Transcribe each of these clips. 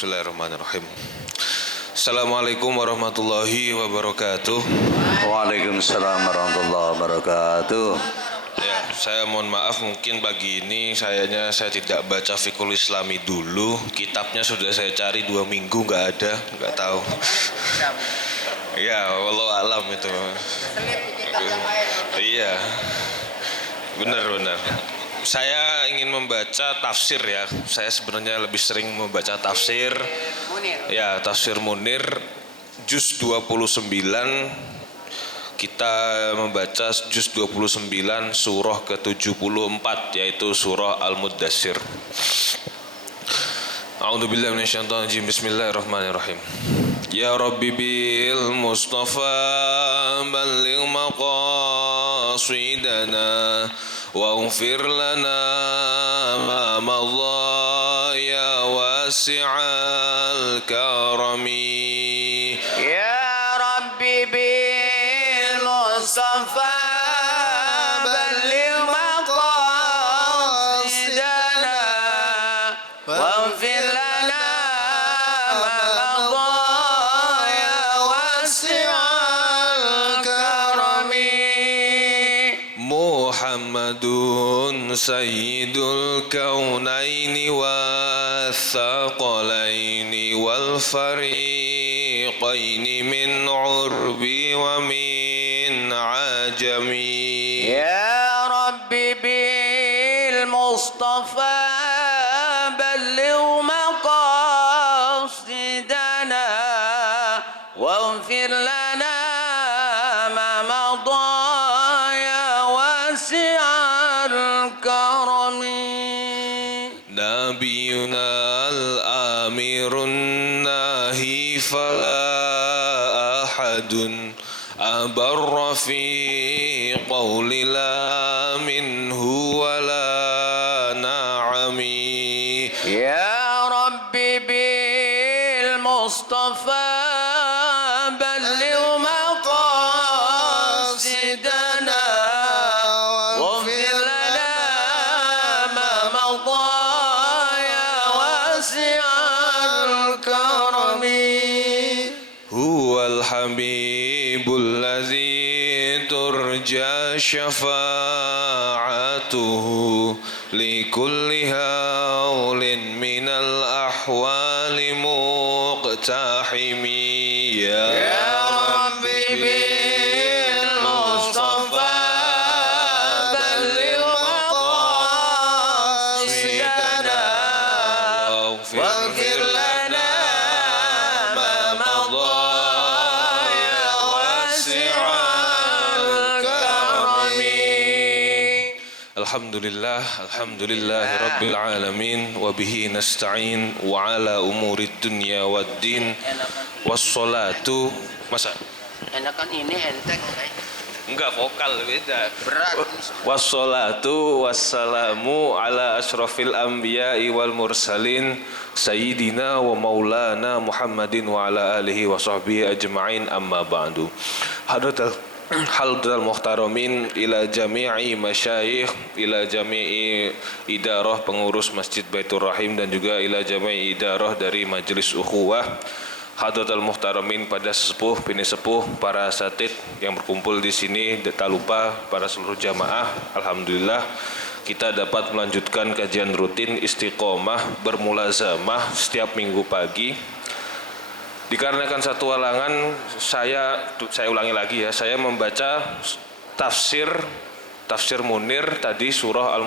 Bismillahirrahmanirrahim. Assalamualaikum warahmatullahi wabarakatuh. Waalaikumsalam warahmatullahi wabarakatuh. Ya, saya mohon maaf mungkin pagi ini saya tidak baca Fiqhul Islami dulu. Kitabnya sudah saya cari 2 minggu nggak ada, nggak tahu. Ya, wallahu alam itu. Iya, benar. Saya ingin membaca tafsir ya. Saya sebenarnya lebih sering membaca tafsir. Ya, tafsir Munir juz 29. Kita membaca juz 29 surah ke-74 yaitu surah Al-Muddatsir. A'udzubillahi minasyaitonirrajim. Bismillahirrahmanirrahim. Ya Rabbi bil Mustafa balligh maqasidana waghfir lana ma madha ya wasi'al karami. Ya Rabbi bil Mustafa balligh maqasidana waghfir lana ma madha ya wasi'al karami. Muhammadun sayyidul kaunaini wathaqalaini wal fariqaini min urbi wa min ajami. Ya Rabbi bil Mustafa balligh maqasidana waghfir lana ma madha ya wasi'al karami. Nabiyuna al-amirun nahi fala ahadun abarra fi qawli la minhu wala na'ami. Ya Rabbi bil Mustafa balligh maqasidana waghfir lana ma madha ya wasi'al karami. Huwal habibul ladzi turja syafa'atuhu likulli haulin minal ahwali muqtahimi. Ya Rabbi bil Mustafa balligh maqasidana waghfir lana ma madha ya wasi'al karami. Alhamdulillahi rabbil alamin wa bihi nasta'in wa ala umurid dunya waddin wassalatu. Masa? Enakan ini enteng kayak Enggak, vokal beda. berat. Wassalatu wassalamu ala ashrafil anbiya'i wal mursalin sayyidina wa maulana Muhammadin wa ala alihi wa sahbihi ajma'in, amma ba'du. Hadratal muhtaramin, ila jami'i masyayikh, ila jami'i idarah pengurus Masjid Baitur Rahim, dan juga ila jami'i idarah dari Majelis Ukhuwah. Hadratal muhtaramin, pada sesepuh, bini sepuh, para asatid yang berkumpul di sini, tak lupa para seluruh jamaah. Alhamdulillah kita dapat melanjutkan kajian rutin istiqomah bermulazamah setiap minggu pagi. Dikarenakan satu halangan, saya ulangi lagi ya, saya membaca tafsir Munir tadi surah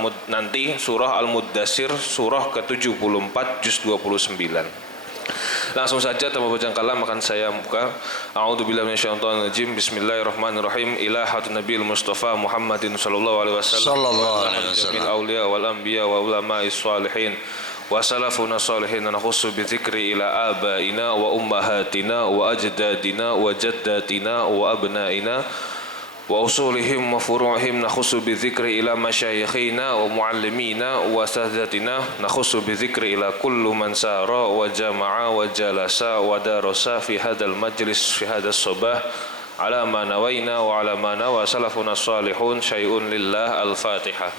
Al-Muddatsir surah ke-74 juz 29. Langsung saja tanpa panjang kalam akan saya buka. A'udzubillahi minasyaitonirrajim. Bismillahirrahmanirrahim. Ila hadratin Nabiyil Mustafa Muhammadin sallallahu alaihi wasallam jamil auliya wal anbiya wa ulama'is shalihin wa salafuna shalihin, nakhussu bi dzikri ila abaina wa ummahatina wa ajdadina wa jaddatina wa abnaina wa usulihim wa furu'ihim, nakhussu bi dzikri ila masyayikhina wa muallimina wa sadatina, nakhussu bi dzikri ila kullu man sara wa jama'a wa jalasa wa darasa fi hadzal majlis fi hadzal sabah ala ma nawaina wa ala ma nawa salafuna salihun syai'un lillah. Al-Fatihah.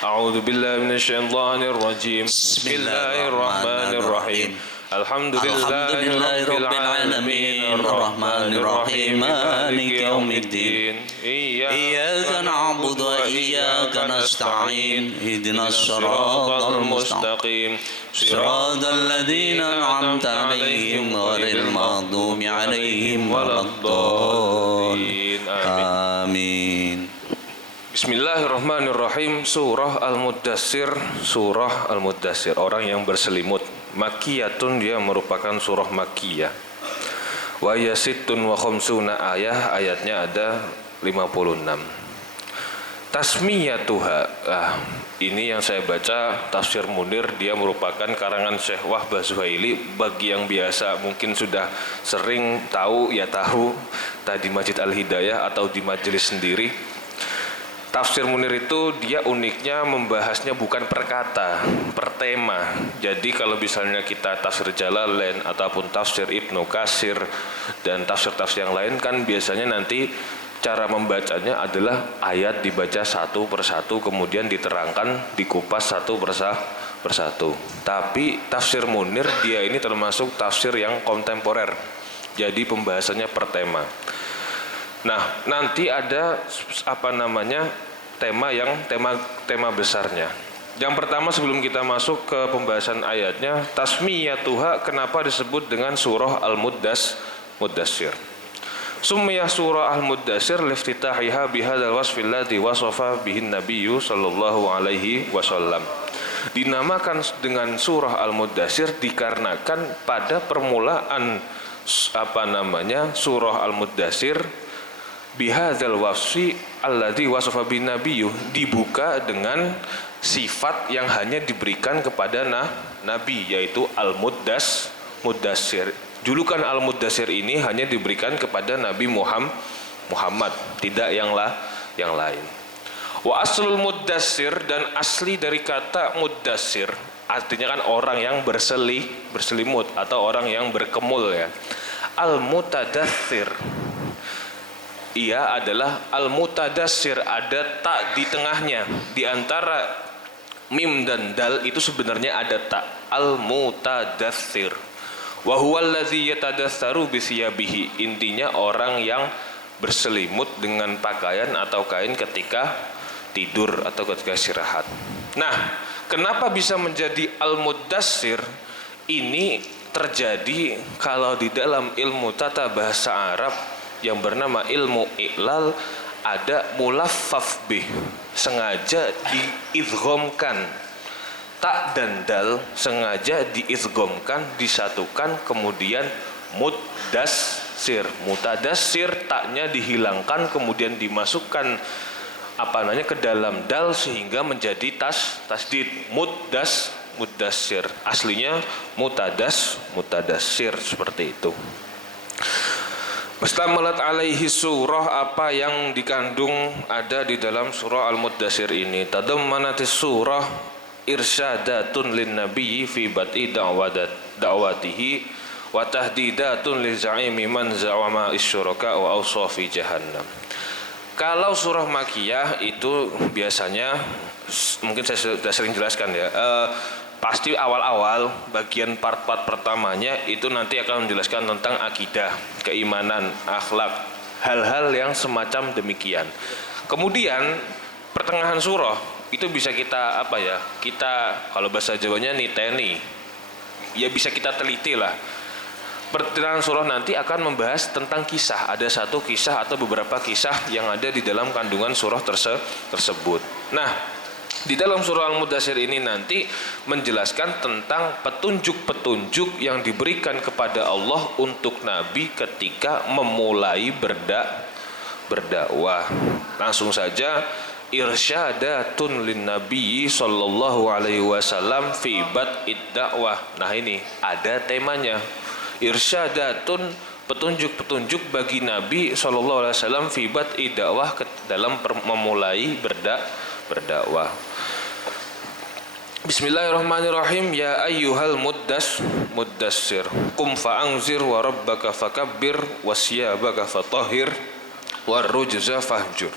A'udzu billahi minasyaitonir rajim. Bismillahirrahmanirrahim. Alhamdulillahi rabbil alamin arrahmanir rahim maliki yaumiddin iyyaka na'budu wa iyyaka nasta'in ihdinas siratal mustaqim siratal ladzina an'amta 'alaihim ghairil maghdubi 'alaihim waladdallin amin. Bismillahirrahmanirrahim. Surah Al-Muddassir. Surah Al-Muddassir, orang yang berselimut. Makkiyatun, dia merupakan surah Makkiyah. Wa yasittun wa khamsuna ayah, ayatnya ada 56. Tasmiyatuha. Ini yang saya baca tafsir Munir, dia merupakan karangan Syekh Wahbah Zuhaili. Bagi yang biasa mungkin sudah sering tahu, ya tahu tadi Masjid Al-Hidayah atau di majelis sendiri. Tafsir Munir itu dia uniknya membahasnya bukan per kata, per tema. Jadi kalau misalnya kita tafsir Jalalain ataupun tafsir Ibnu Katsir dan tafsir-tafsir yang lain kan biasanya nanti cara membacanya adalah ayat dibaca satu persatu kemudian diterangkan, dikupas satu persatu. Tapi tafsir Munir dia ini termasuk tafsir yang kontemporer. Jadi pembahasannya per tema. Nah, nanti ada tema besarnya. Yang pertama sebelum kita masuk ke pembahasan ayatnya, tasmiyatuha, kenapa disebut dengan surah Al-Muddassir? Summiyah surah Al-Muddassir liftitahiha bihadzal wasfil ladzi wasafa bihin nabiyyu sallallahu alaihi wasallam. Dinamakan dengan surah Al-Muddassir dikarenakan pada permulaan surah Al-Muddassir bihadzal wasfi alladzi wasafa bin nabiyyu, dibuka dengan sifat yang hanya diberikan kepada nabi, yaitu Al-Muddassir. Julukan Al-Muddassir ini hanya diberikan kepada Nabi Muhammad, tidak yang lain. Wa aslul muddassir, dan asli dari kata muddassir artinya kan orang yang berselimut atau orang yang berkemul ya. Al-mutadaththir, ia adalah al-mutadassir, ada tak di tengahnya. Di antara mim dan dal itu sebenarnya ada tak. Al-mutadassir. Wa huwal ladzi yatadassaru bi siyabihi. Intinya orang yang berselimut dengan pakaian atau kain ketika tidur atau ketika istirahat. Nah, kenapa bisa menjadi al-muddassir? Ini terjadi kalau di dalam ilmu tata bahasa Arab yang bernama ilmu i'lal, ada mulaffaf bih, sengaja diidghamkan. Tak dan dal sengaja diidghamkan, disatukan, kemudian muddassir. Mutadassir, taknya dihilangkan kemudian dimasukkan ke dalam dal sehingga menjadi tasdid muddassir. Aslinya mutadassir seperti itu. Mustamalat alaihi surah, apa yang dikandung ada di dalam surah Al-Muddassir ini. Tadammanatis surah irsyadatun lin nabiyyi fi bad'i da'watihi wa tahdidatun li za'imi man za'ama isyuraka wa awsafi jahannam. Kalau surah Makkiyah itu biasanya mungkin saya sudah sering jelaskan ya. Pasti awal-awal bagian part-part pertamanya itu nanti akan menjelaskan tentang akidah, keimanan, akhlak, hal-hal yang semacam demikian. Kemudian pertengahan surah itu bisa kita kita kalau bahasa Jawanya niteni, ya bisa kita teliti lah. Pertengahan surah nanti akan membahas tentang kisah. Ada satu kisah atau beberapa kisah yang ada di dalam kandungan surah tersebut. Nah, di dalam surah Al-Muddassir ini nanti menjelaskan tentang petunjuk-petunjuk yang diberikan kepada Allah untuk Nabi ketika memulai berdakwah. Langsung saja, irsyadatun lin Nabi sallallahu alaihi wasallam fi bad'id dakwah. Nah ini ada temanya. Irsyadatun, petunjuk-petunjuk bagi Nabi sallallahu alaihi wasallam fi bad'id dakwah, dalam memulai berdakwah. Bismillahirrahmanirrahim. Ya ayyuhal muddassir qum fa'anzir wa rabbaka fakabbir wasiyabaka fatahhir warrujza fahjur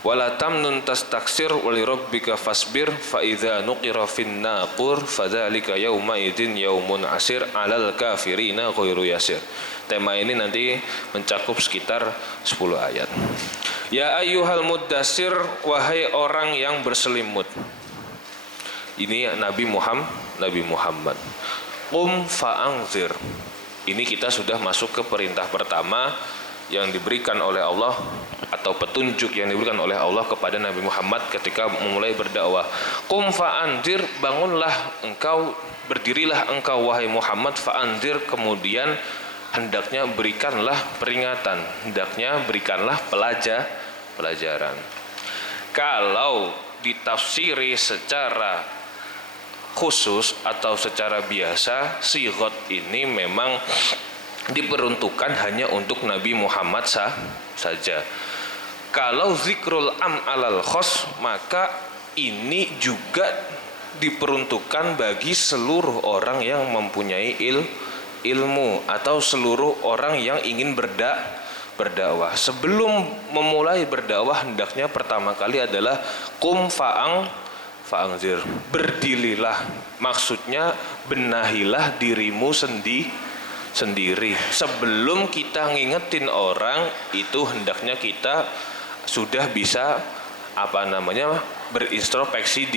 wala tamnun tastaksir wali rabbika fasbir fa idza nuqira fin naqur fadzalika yauma idzin yaumun asir alal kafirina ghairu yasir. Tema ini nanti mencakup sekitar 10 ayat. Ya ayyuhal muddassir, wahai orang yang berselimut. Ini Nabi Muhammad. Qum fa'anzir. Ini kita sudah masuk ke perintah pertama yang diberikan oleh Allah atau petunjuk yang diberikan oleh Allah kepada Nabi Muhammad ketika memulai berdakwah. Qum fa'anzir, bangunlah engkau, berdirilah engkau wahai Muhammad, fa'anzir, kemudian hendaknya berikanlah peringatan, hendaknya berikanlah pelajaran. Kalau ditafsiri secara khusus atau secara biasa, sighat ini memang diperuntukkan hanya untuk Nabi Muhammad saja. Kalau zikrul am alal khos, maka ini juga diperuntukkan bagi seluruh orang yang mempunyai ilmu atau seluruh orang yang ingin berdakwah. Sebelum memulai berdakwah, hendaknya pertama kali adalah qum fa'anzir, berdirilah, maksudnya benahilah dirimu sendiri. Sebelum kita ngingetin orang, itu hendaknya kita sudah bisa berintrospeksi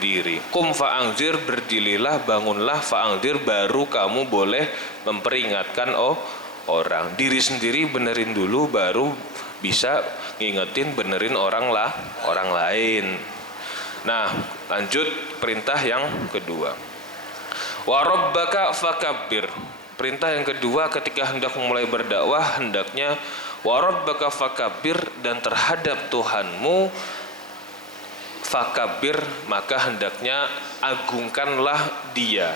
diri. Qum fa'anzir, berdirilah, bangunlah, fa'anzir, baru kamu boleh memperingatkan orang. Diri sendiri benerin dulu, baru bisa ngingetin, benerin orang lain. Nah, lanjut perintah yang kedua. Wa rabbaka fakabbir. Perintah yang kedua ketika hendak memulai berdakwah, hendaknya wa rabbaka fakabbir, dan terhadap Tuhanmu fakabbir, maka hendaknya agungkanlah dia,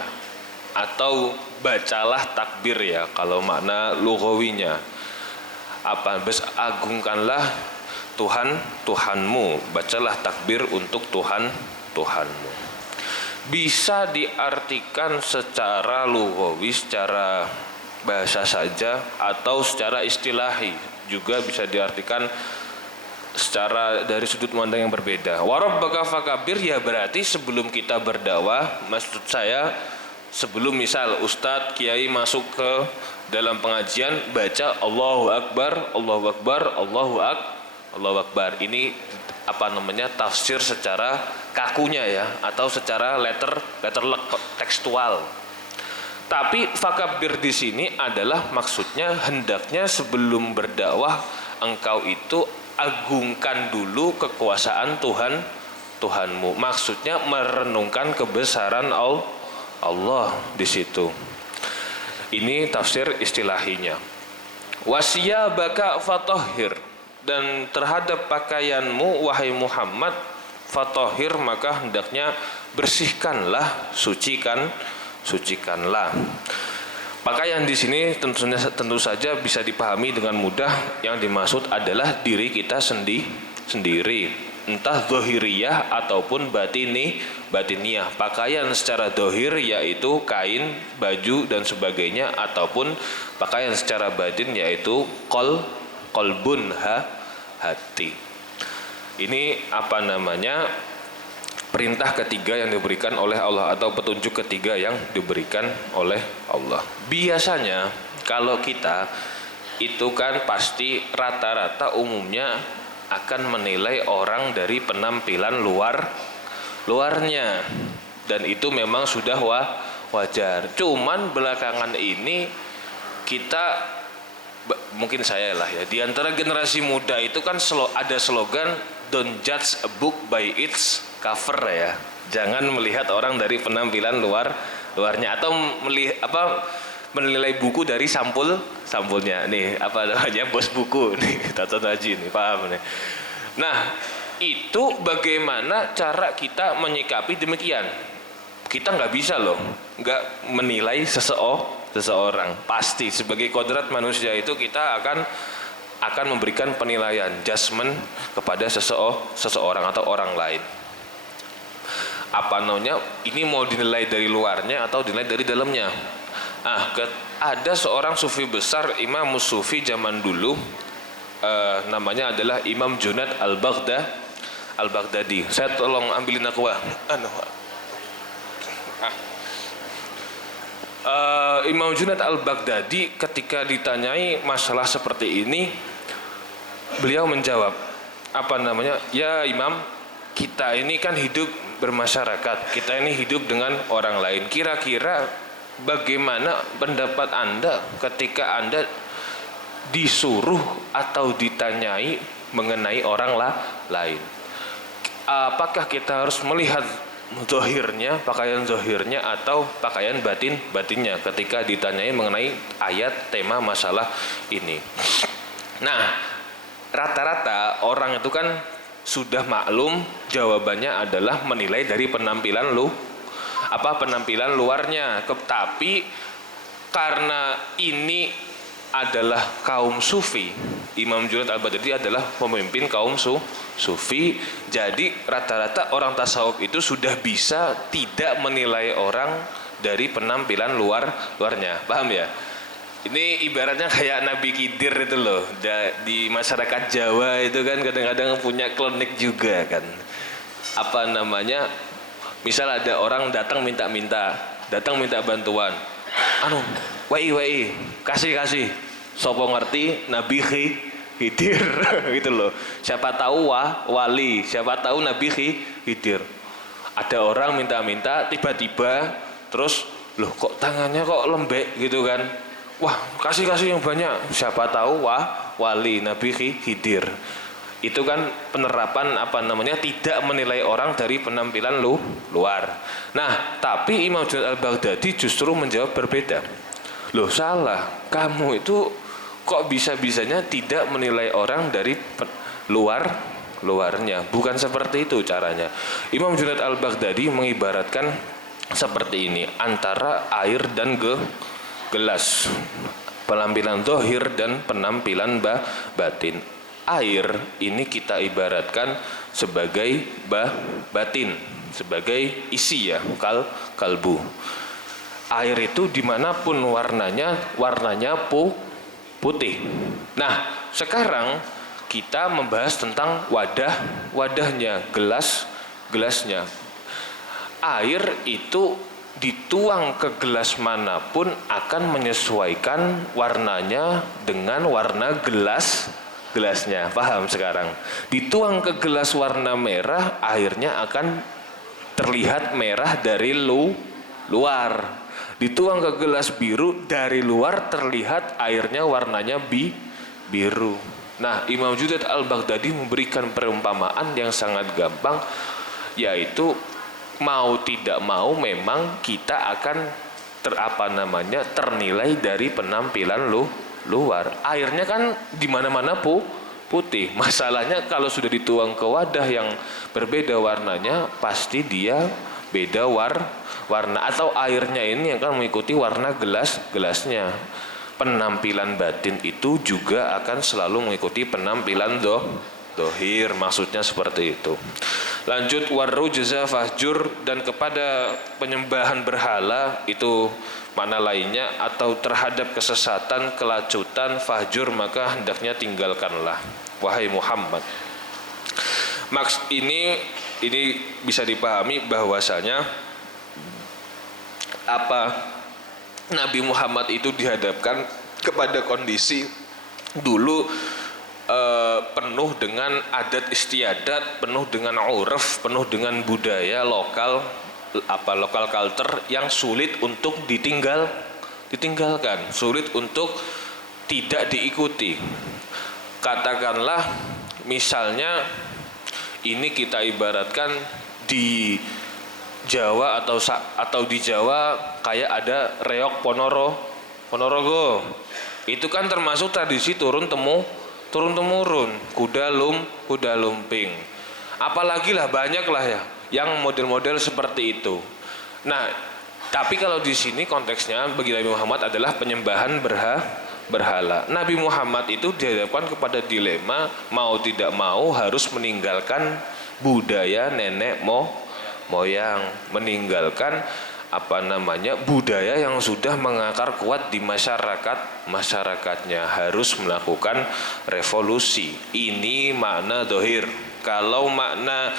atau bacalah takbir ya kalau makna lughawinya. Agungkanlah Tuhanmu, bacalah takbir untuk Tuhanmu. Bisa diartikan secara lughawi, secara bahasa saja, atau secara istilahi juga bisa diartikan secara dari sudut pandang yang berbeda. Wa rabbaka fakabbir, ya berarti sebelum kita berdakwah, maksud saya sebelum misal ustadz kiai masuk ke dalam pengajian baca Allahu Akbar, Allahu Akbar, Allahu Akbar. Ini tafsir secara kakunya ya, atau secara letter tekstual. Tapi fakabbir di sini adalah maksudnya hendaknya sebelum berdakwah engkau itu agungkan dulu kekuasaan Tuhanmu. Maksudnya merenungkan kebesaran Allah di situ. Ini tafsir istilahinya. Wasiyabaka fatahhir, dan terhadap pakaianmu wahai Muhammad fatahhir, maka hendaknya bersihkanlah, sucikanlah. Pakaian di sini tentu saja bisa dipahami dengan mudah. Yang dimaksud adalah diri kita sendiri, entah zahiriyah ataupun batiniyah. Pakaian secara zahir yaitu kain, baju dan sebagainya, ataupun pakaian secara batin yaitu qalbun, hati. Ini perintah ketiga yang diberikan oleh Allah, atau petunjuk ketiga yang diberikan oleh Allah. Biasanya kalau kita itu kan pasti rata-rata umumnya akan menilai orang dari penampilan luarnya, dan itu memang sudah wajar. Cuman belakangan ini kita, mungkin saya lah ya, di antara generasi muda itu kan ada slogan don't judge a book by its cover ya. Jangan melihat orang dari penampilan luarnya, atau menilai buku dari sampulnya. Nih bos buku nih, Tato Haji nih, paham nih. Nah, itu bagaimana cara kita menyikapi demikian? Kita nggak bisa loh nggak menilai seseorang. Pasti sebagai kodrat manusia itu kita akan memberikan penilaian, judgement kepada seseorang atau orang lain. Ini mau dinilai dari luarnya atau dinilai dari dalamnya. Ada seorang sufi besar, Imam Sufi zaman dulu, namanya adalah Imam Junaid Al-Baghdadi. Saya tolong ambilin aku Imam Junaid Al-Baghdadi ketika ditanyai masalah seperti ini, beliau menjawab, ya Imam, kita ini kan hidup bermasyarakat, kita ini hidup dengan orang lain. Kira-kira bagaimana pendapat Anda ketika Anda disuruh atau ditanyai mengenai orang lain? Apakah kita harus melihat zahirnya, pakaian zahirnya, atau pakaian batinnya ketika ditanyai mengenai ayat tema masalah ini? Nah, rata-rata orang itu kan sudah maklum jawabannya adalah menilai dari penampilan penampilan luarnya. Tapi karena ini adalah kaum sufi, Imam Junaid Al-Baghdadi adalah pemimpin kaum sufi, jadi rata-rata orang tasawuf itu sudah bisa tidak menilai orang dari penampilan luarnya. Paham ya? Ini ibaratnya kayak Nabi Khidir itu loh. Di masyarakat Jawa itu kan kadang-kadang punya klinik juga kan. Misal ada orang datang minta bantuan. Wai, kasih. Sopo ngerti Nabi Khidir gitu loh. Siapa tahu wali, siapa tahu Nabi Khidir. Ada orang minta, tiba-tiba terus loh kok tangannya kok lembek gitu kan. Wah, kasih yang banyak. Siapa tahu wali Nabi Khidir. Itu kan penerapan tidak menilai orang dari penampilan luar. Nah, tapi Imam Junaid Al-Baghdadi justru menjawab berbeda. Loh, salah. Kamu itu kok bisa-bisanya tidak menilai orang dari luarnya. Bukan seperti itu caranya. Imam Junaid Al-Baghdadi mengibaratkan seperti ini, antara air dan gelas, penampilan zahir dan penampilan batin. Air ini kita ibaratkan sebagai batin, sebagai isi ya, kalbu. Air itu dimanapun warnanya putih. Nah, sekarang kita membahas tentang wadahnya, gelasnya. Air itu dituang ke gelas manapun akan menyesuaikan warnanya dengan warna gelasnya. Paham sekarang? Dituang ke gelas warna merah, airnya akan terlihat merah dari luar. Dituang ke gelas biru, dari luar terlihat airnya warnanya biru. Nah, Imam Junaid Al-Baghdadi memberikan perumpamaan yang sangat gampang, yaitu mau tidak mau memang kita akan ternilai dari penampilan luar. Airnya kan di mana-mana putih. Masalahnya kalau sudah dituang ke wadah yang berbeda warnanya, pasti dia beda warna, atau airnya ini akan mengikuti warna gelasnya. Penampilan batin itu juga akan selalu mengikuti penampilan dohir, maksudnya seperti itu. Lanjut, warrujza fahjur, dan kepada penyembahan berhala itu makna lainnya, atau terhadap kesesatan, kelacutan, fahjur, maka hendaknya tinggalkanlah wahai Muhammad. Ini bisa dipahami bahwasanya Nabi Muhammad itu dihadapkan kepada kondisi dulu penuh dengan adat istiadat, penuh dengan uruf, penuh dengan budaya lokal culture yang sulit untuk ditinggalkan, sulit untuk tidak diikuti. Katakanlah misalnya ini kita ibaratkan di Jawa atau di Jawa kayak ada reok Ponorogo. Itu kan termasuk tradisi turun temurun, kuda lumping. Apalagi lah, banyak lah ya yang model-model seperti itu. Nah, tapi kalau di sini konteksnya bagi Nabi Muhammad adalah penyembahan berhala. Nabi Muhammad itu dihadapkan kepada dilema, mau tidak mau harus meninggalkan budaya nenek moyang, meninggalkan budaya yang sudah mengakar kuat di masyarakatnya harus melakukan revolusi. Ini makna dohir. Kalau makna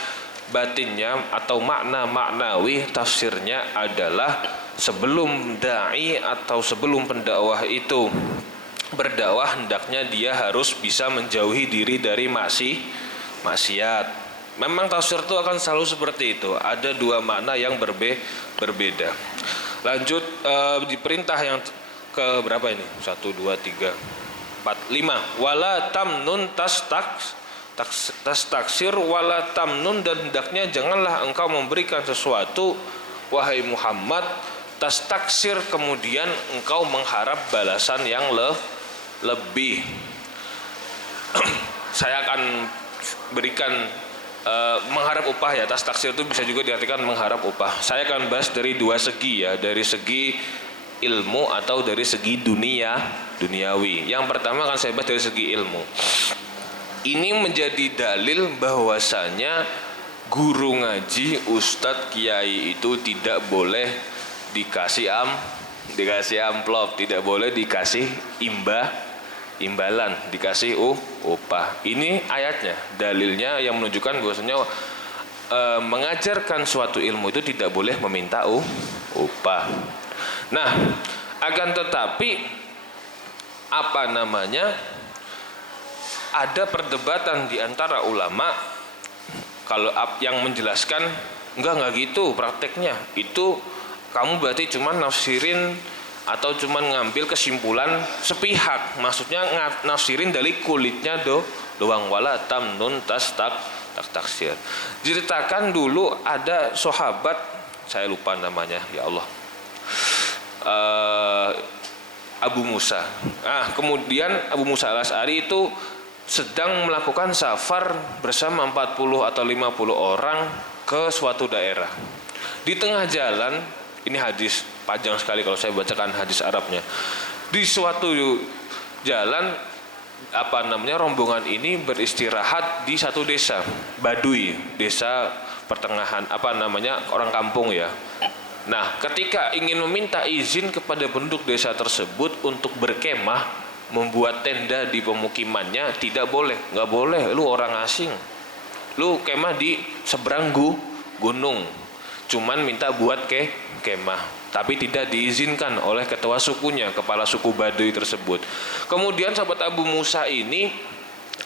batinnya atau makna maknawi tafsirnya adalah sebelum dai atau sebelum pendakwah itu berdakwah, hendaknya dia harus bisa menjauhi diri dari maksiat. Memang tafsir itu akan selalu seperti itu. Ada dua makna yang berbeda. Lanjut di perintah yang ke berapa ini? 1, 2, 3, 4, 5. Wala tamnun tastaksir wala tamnun, dan hendaknya janganlah engkau memberikan sesuatu wahai Muhammad tastaksir kemudian engkau mengharap balasan yang lebih. Saya akan berikan mengharap upah ya. Tastaksir itu bisa juga diartikan mengharap upah. Saya akan bahas dari dua segi ya, dari segi ilmu atau dari segi duniawi. Yang pertama akan saya bahas dari segi ilmu. Ini menjadi dalil bahwasanya guru ngaji, ustadz, kiai itu tidak boleh dikasih amplop, tidak boleh dikasih imbalan, dikasih upah. Ini ayatnya, dalilnya yang menunjukkan bahwasanya mengajarkan suatu ilmu itu tidak boleh meminta upah. Nah, akan tetapi ada perdebatan di antara ulama kalau yang menjelaskan enggak gitu prakteknya. Itu kamu berarti cuma nafsirin atau cuma ngambil kesimpulan sepihak, maksudnya nafsirin dari kulitnya doang. Wala tamnun taksir. Ceritakan dulu ada sahabat, saya lupa namanya, ya Allah, Abu Musa. Kemudian Abu Musa al-Asy'ari itu sedang melakukan safar bersama 40 atau 50 orang ke suatu daerah. Di tengah jalan, ini hadis panjang sekali kalau saya bacakan hadis Arabnya. Di suatu jalan rombongan ini beristirahat di satu desa Baduy, desa pertengahan orang kampung ya. Nah, ketika ingin meminta izin kepada penduduk desa tersebut untuk berkemah, membuat tenda di pemukimannya, tidak boleh, nggak boleh. Lu orang asing, lu kemah di seberang gunung, cuman minta buat kemah, tapi tidak diizinkan oleh ketua sukunya, kepala suku Baduy tersebut. Kemudian sahabat Abu Musa ini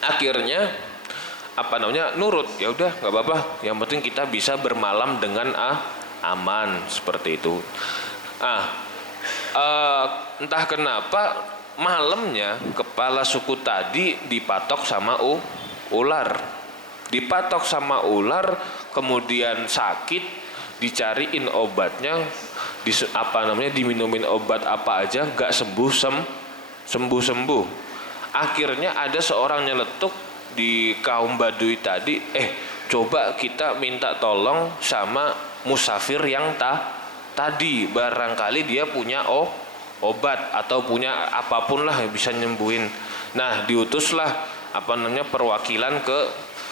akhirnya nurut, ya udah nggak apa-apa, yang penting kita bisa bermalam dengan aman, seperti itu. Entah kenapa malamnya kepala suku tadi dipatok sama ular, kemudian sakit, dicariin obatnya, diminumin obat apa aja nggak sembuh. Akhirnya ada seorang nyeletuk di kaum Baduy tadi, coba kita minta tolong sama musafir yang tadi, barangkali dia punya obat atau punya apapun lah yang bisa nyembuhin. Nah, diutuslah perwakilan ke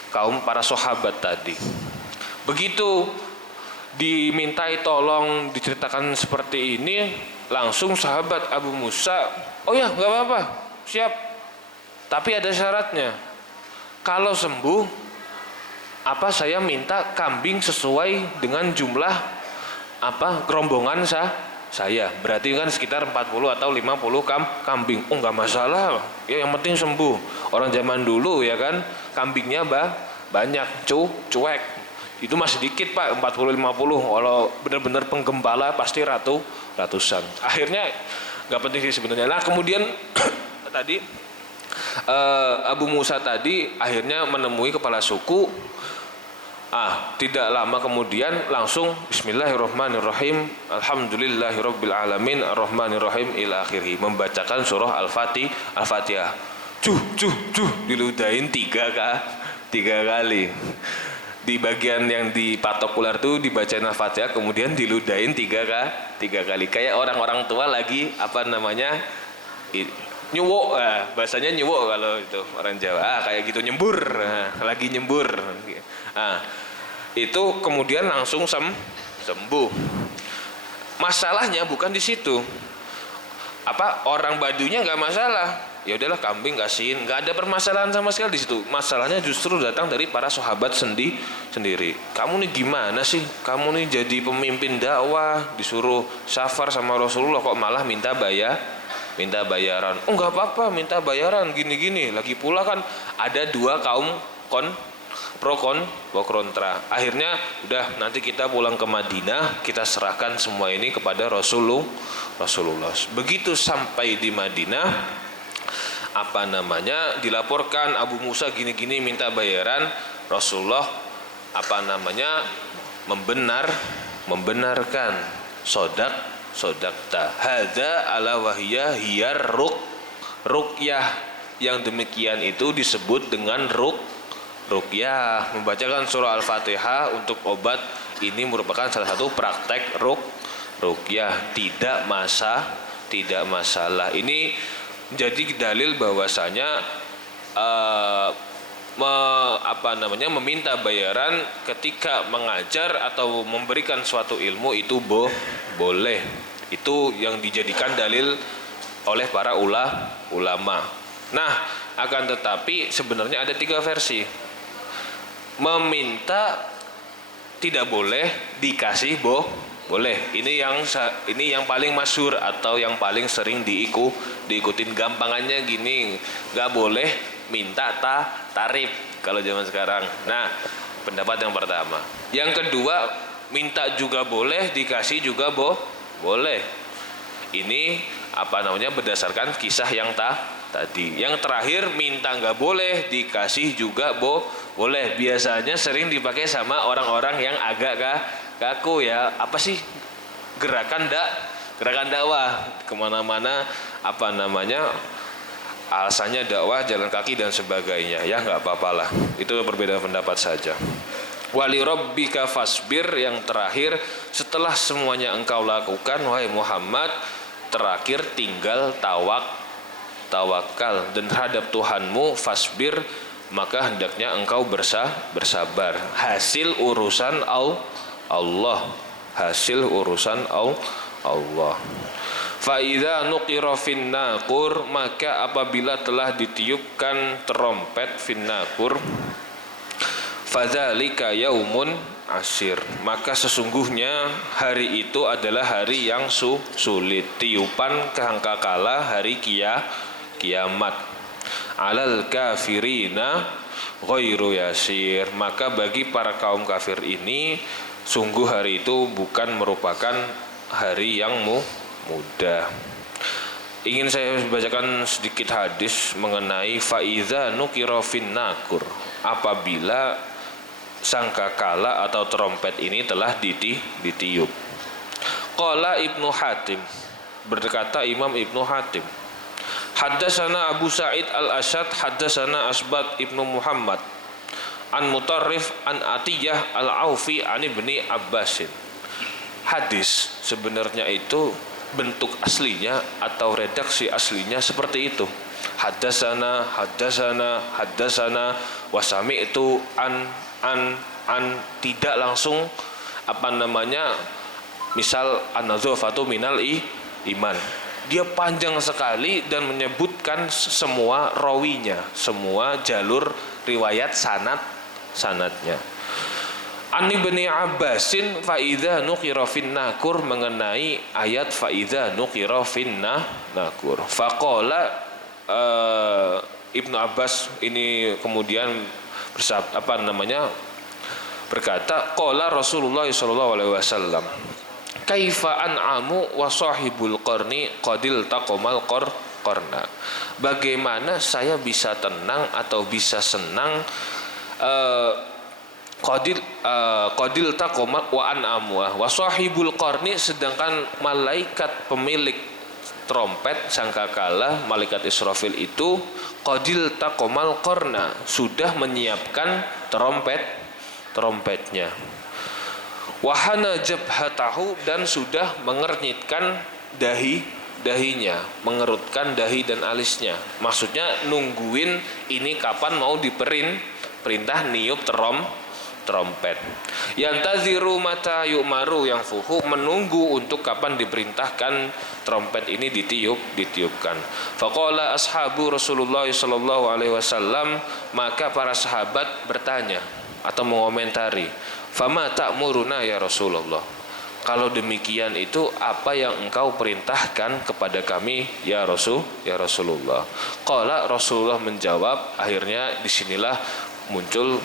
kaum para sahabat tadi. Begitu dimintai tolong, diceritakan seperti ini, langsung sahabat Abu Musa, oh ya nggak apa-apa, siap, tapi ada syaratnya. Kalau sembuh, saya minta kambing sesuai dengan jumlah rombongan saya. Berarti kan sekitar 40 atau 50 kambing. Oh nggak masalah, ya yang penting sembuh. Orang zaman dulu ya kan, kambingnya banyak, cuek. Itu masih dikit Pak, 40-50. Kalau benar-benar penggembala pasti ratusan. Akhirnya nggak penting sih sebenarnya. Nah kemudian tadi Abu Musa tadi akhirnya menemui kepala suku. Tidak lama kemudian langsung Bismillahirrahmanirrahim, Alhamdulillahirabbil alamin, Arrahmanirrahim ila akhirih, membacakan surah Al-Fatihah. Diludahin tiga kali. Di bagian yang dipatok ular itu dibacain Al-Fatihah, kemudian diludahin tiga kali. Kayak orang-orang tua lagi nyuwuk, bahasanya nyuwuk kalau itu orang Jawa. Kayak gitu, nyembur, lagi nyembur. Itu kemudian langsung sembuh. Masalahnya bukan di situ. Orang Baduinya nggak masalah. Ya udahlah, kambing kasihin, nggak ada permasalahan sama sekali di situ. Masalahnya justru datang dari para sahabat sendiri. Kamu nih gimana sih? Kamu nih jadi pemimpin dakwah, disuruh safar sama Rasulullah kok malah minta bayaran. Oh nggak apa-apa, minta bayaran gini-gini. Lagi pula kan ada dua kaum pro kontra. Akhirnya udah, nanti kita pulang ke Madinah, kita serahkan semua ini kepada Rasulullah. Begitu sampai di Madinah, dilaporkan Abu Musa gini-gini minta bayaran. Rasulullah membenarkan sodakta hadza ala wahiyah hiyar ruqyah. Yang demikian itu disebut dengan ruqyah. Membacakan surah Al-Fatihah untuk obat ini merupakan salah satu praktek ruqyah, tidak masalah. Ini jadi dalil bahwasanya meminta bayaran ketika mengajar atau memberikan suatu ilmu itu boleh. Itu yang dijadikan dalil oleh para ulama. Nah, akan tetapi sebenarnya ada 3 versi. Meminta tidak boleh, dikasih boleh. Ini yang paling masyhur atau yang paling sering diikutin. Gampangannya gini, nggak boleh minta tarif kalau zaman sekarang. Nah, pendapat yang pertama. Yang kedua, minta juga boleh, dikasih juga boleh. Ini berdasarkan kisah yang tadi. Yang terakhir, minta nggak boleh, dikasih juga boleh. Biasanya sering dipakai sama orang-orang yang agak kaku ya. Apa sih gerakan dakwah kemana-mana, alasannya dakwah, jalan kaki dan sebagainya. Ya nggak apa-apalah, itu perbedaan pendapat saja. Wali rabbika fasbir, yang terakhir setelah semuanya engkau lakukan wahai Muhammad, terakhir tinggal tawakal dan terhadap Tuhanmu, fasbir, maka hendaknya engkau bersabar. Hasil urusan Allah. Fa idza nuqira fin naqur, maka apabila telah ditiupkan trompet fin naqur, fadzalika yaumun asir, maka sesungguhnya hari itu adalah hari yang sulit. Tiupan sangkakala hari kiamat. Alal kafirina ghairu yasir, maka bagi para kaum kafir ini sungguh hari itu bukan merupakan hari yang mudah. Ingin saya bacakan sedikit hadis mengenai faiza nukira fin nakur, apabila sangkakala atau trompet ini telah ditiup. Qala Ibnu Hatim, berkata Imam Ibnu Hatim, haddatsana Abu Sa'id al-Asyad haddatsana Asbat Ibnu Muhammad an Mutarrif an Atiyah al-Aufi an Ibni Abbasin. Hadis sebenarnya itu bentuk aslinya atau redaksi aslinya seperti itu. Haddatsana wasami itu an, tidak langsung misal an-nadzafatu minal iman. Dia panjang sekali dan menyebutkan semua rawinya, semua jalur riwayat sanadnya. An Ibni Abbasin faidza nuqira fin nakur, mengenai ayat faidza nuqira fin nakur. Faqala Ibnu Abbas ini kemudian berkata, qala Rasulullah sallallahu alaihi wasallam, kaifa an'amu wa sahibul qarni qadil taqamal qarna. Bagaimana saya bisa tenang atau bisa senang, qadil taqamal wa an'amu wa sahibul qarni, sedangkan malaikat pemilik trompet sangkakala, malaikat Israfil itu qadil taqamal qarna, sudah menyiapkan trompetnya. Wahana jabhatahu, dan sudah mengernyitkan dahinya, mengerutkan dahi dan alisnya. Maksudnya nungguin ini kapan mau perintah niup trompet. Yantaziru mata yu'maru, yang fuhu menunggu untuk kapan diperintahkan trompet ini ditiupkan. Faqala ashabu Rasulullah sallallahu alaihi wasallam, maka para sahabat bertanya atau mengomentari, fama ta'muruna ya Rasulullah, kalau demikian itu apa yang engkau perintahkan kepada kami ya Rasulullah. Qala, Rasulullah menjawab, akhirnya disinilah muncul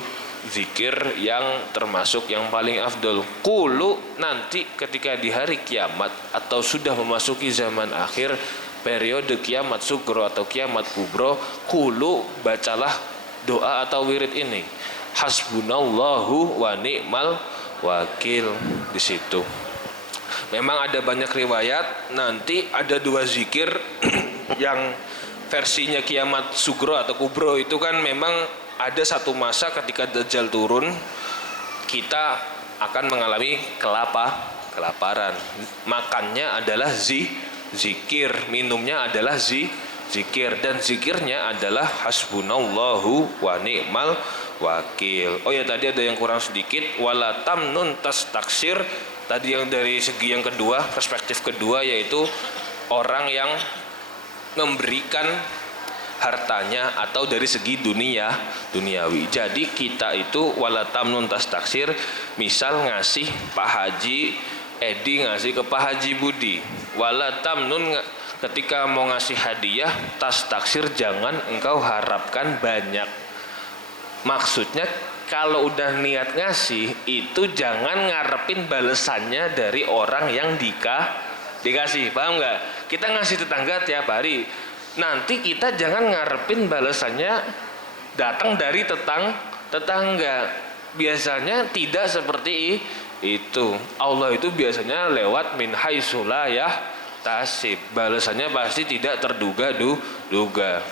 zikir yang termasuk yang paling afdol. Qulu, nanti ketika di hari kiamat atau sudah memasuki zaman akhir, periode kiamat sugro atau kiamat kubro, qulu, bacalah doa atau wirid ini, hasbunallahu wa ni'mal wakil. Di situ memang ada banyak riwayat, nanti ada dua zikir yang versinya kiamat sugro atau kubro itu kan memang ada satu masa ketika Dajjal turun, kita akan mengalami kelaparan. Makannya adalah zikir, minumnya adalah zikir, dan zikirnya adalah hasbunallahu wa ni'mal wakil. Oh ya, tadi ada yang kurang sedikit, wala tamnun tastaksir. Tadi yang dari segi yang kedua, perspektif kedua, yaitu orang yang memberikan hartanya atau dari segi duniawi. Jadi kita itu wala tamnun tastaksir, misal ngasih Pak Haji Edi ngasih ke Pak Haji Budi, wala tamnun, ketika mau ngasih hadiah tastaksir, jangan engkau harapkan banyak. Maksudnya kalau udah niat ngasih itu jangan ngarepin balesannya dari orang yang dikasih, paham nggak? Kita ngasih tetangga tiap hari, nanti kita jangan ngarepin balasannya datang dari tetangga. Biasanya tidak seperti itu. Allah itu biasanya lewat min haitsu la yahtasib. Balasannya pasti tidak terduga-duga.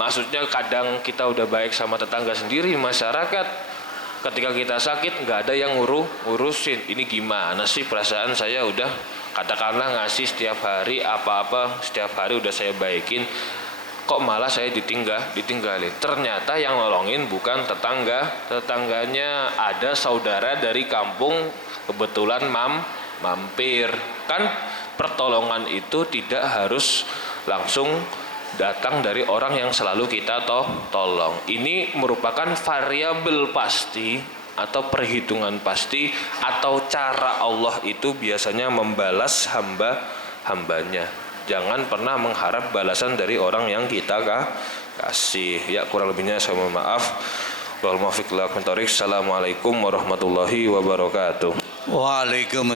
Maksudnya kadang kita udah baik sama tetangga sendiri, masyarakat, ketika kita sakit nggak ada yang ngurusin. Ini gimana sih, perasaan saya udah katakanlah ngasih setiap hari, apa-apa setiap hari udah saya baikin, kok malah saya ditinggalin. Ternyata yang nolongin bukan tetangganya, ada saudara dari kampung kebetulan mampir. Kan pertolongan itu tidak harus langsung datang dari orang yang selalu kita tolong. Ini merupakan variabel pasti atau perhitungan pasti, atau cara Allah itu biasanya membalas hambanya. Jangan pernah mengharap balasan dari orang yang kita kasih. Ya, kurang lebihnya saya mohon maaf. Wal muwaffiq. Assalamualaikum warahmatullahi wabarakatuh. Waalaikumsalam.